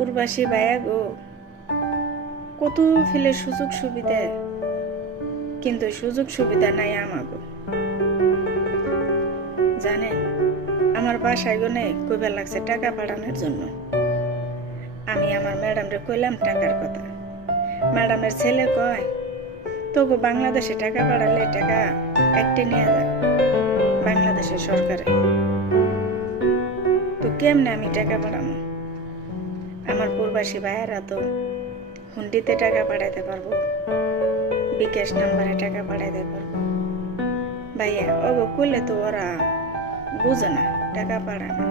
উর্বাসী ভাইয়া গো, কত ফেলে সুযোগ সুবিধা, কিন্তু সুযোগ সুবিধা নাই আমাগো। জানেন, আমার বাসায় গনে কইবার লাগছে টাকা পাঠানোর জন্য। আমি আমার ম্যাডামরে কইলাম টাকার কথা। ম্যাডামের ছেলে কয় তবু বাংলাদেশে টাকা পাঠালে টাকা একটা নিয়ে যায় বাংলাদেশের সরকারে। তো কেমনে আমি টাকা পাঠাবো আমার প্রবাসী ভাইয়েরা তো হুন্ডিতে টাকা পাঠাইতে পারব, বিকাশ নাম্বারে টাকা পাঠাইতে পারব। ভাইয়া, ওগো করলে তো ওরা বুঝে না, টাকা পাঠায় না।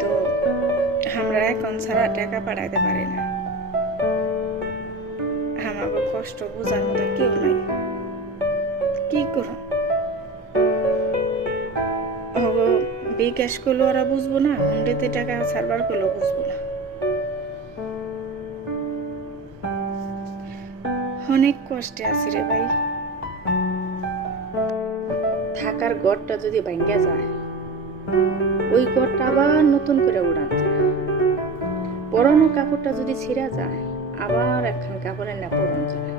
তো আমরা এখন ছাড়া টাকা পাঠাইতে পারি না। আমাকে কষ্ট বোঝার মতো কেউ নাই। কি করো বিকাশ করলে ওরা বুঝব না। হুন্ডিতে টাকা সার্ভার করলেও বুঝব না। অনেক কষ্টে আছি রে ভাই। থাকার গড়টা যদি ভাঙ্গা যায়, ওই গড়টা আবার নতুন করে যায়। পরনো কাপড়টা যদি ছিঁড়া যায়, আবার একখান কাপড়ের না পরন যায়।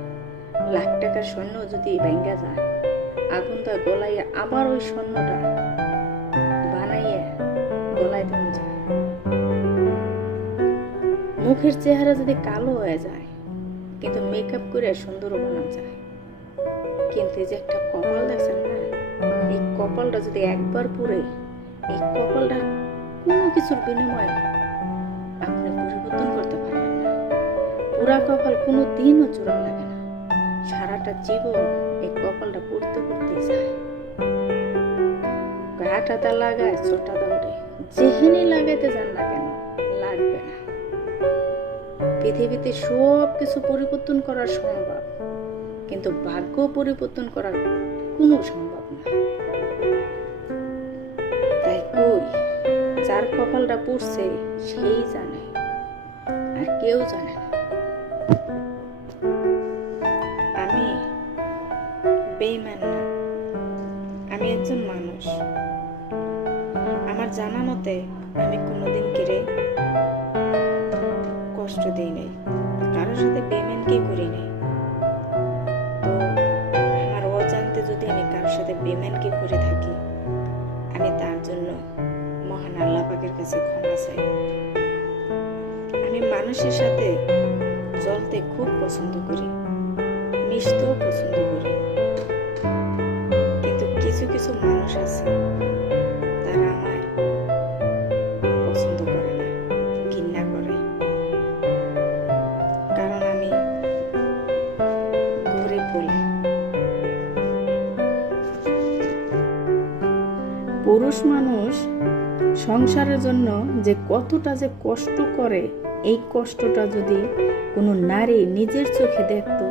লাখ টাকার স্বর্ণ যদি ভাঙ্গা যায়, আগুনটা গলাইয়া আবার ওই স্বর্ণটা মুখের চেহারা যদি কালো হয়ে যায়, কিন্তু মেকআপ করে সুন্দর বানানো যায়। কিন্তু এই যে একটা কপাল দেখছেন না, এই কপালটা যদি একবার পুরে, এই কপালটা কোনো কিছুর বিনিময়ে আপনি পরিবর্তন করতে পারবেন না। পুরা কপাল কোনো দিনও চূড়া লাগে না। সারাটা জীবন এই কপালটা পড়তে পড়তেই যায়। গাটাটা লাগায় ছোটা দৌড়ে যেখানে লাগাইতে যান না কেন, লাগবে না। পৃথিবীতে সব কিছু পরিবর্তন করা সম্ভব। কিন্তু ভাগ্য পরিবর্তন করার কোনো সম্ভব না। তাই কই, যার কপালটা পড়ছে, সেই জানে। আর কেউ জানে না। আমি বেইমান না। আমি একজন মানুষ। আমার জানা মতে আমি কোনোদিন কেড়ে কষ্ট দিই নাই। কারোর সাথে পেমেন্ট কি করি নাই? তো আমার অজান্তে যদি আমি কারোর সাথে পেমেন্ট কি করে থাকি, আমি তার জন্য মহান আল্লাহ পাকের কাছে ক্ষমা চাই। আমি মানুষের সাথে চলতে খুব পছন্দ করি। মিশতেও পুরুষ মানুষ সংসারের জন্য যে কতটা যে কষ্ট করে, এই কষ্টটা যদি কোনো নারী নিজের চোখে দেখত,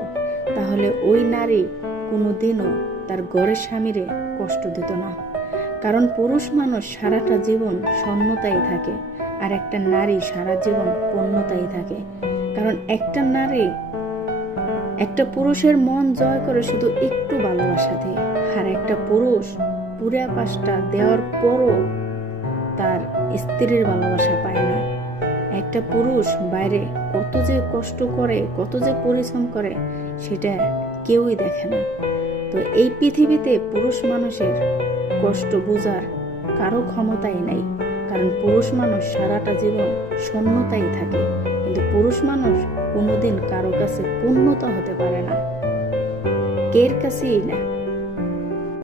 তাহলে ওই নারী কোনো দিনও তার ঘরের স্বামীরে কষ্ট দিত না। কারণ পুরুষ মানুষ সারাটা জীবন শূন্যতাই থাকে, আর একটা নারী সারা জীবন পূর্ণতাই থাকে। কারণ একটা নারী, একটা পুরুষের মন জয় করে শুধু একটু ভালোবাসা দিয়ে, আর একটা পুরুষ পুরা পাশটা দেওয়ার পরও তার স্ত্রীর ভালোবাসা পায় না। একটা পুরুষ বাইরে কত যে কষ্ট করে, কত যে পরিশ্রম করে, সেটা কেউই দেখে না। তো এই পৃথিবীতে পুরুষ মানুষের কষ্ট বোঝার কারও ক্ষমতাই নাই। কারণ পুরুষ মানুষ সারাটা জীবন শূন্যতাই থাকে। কিন্তু পুরুষ মানুষ কোনোদিন কারও কাছে পূর্ণতা হতে পারে না। কের কাছেই না।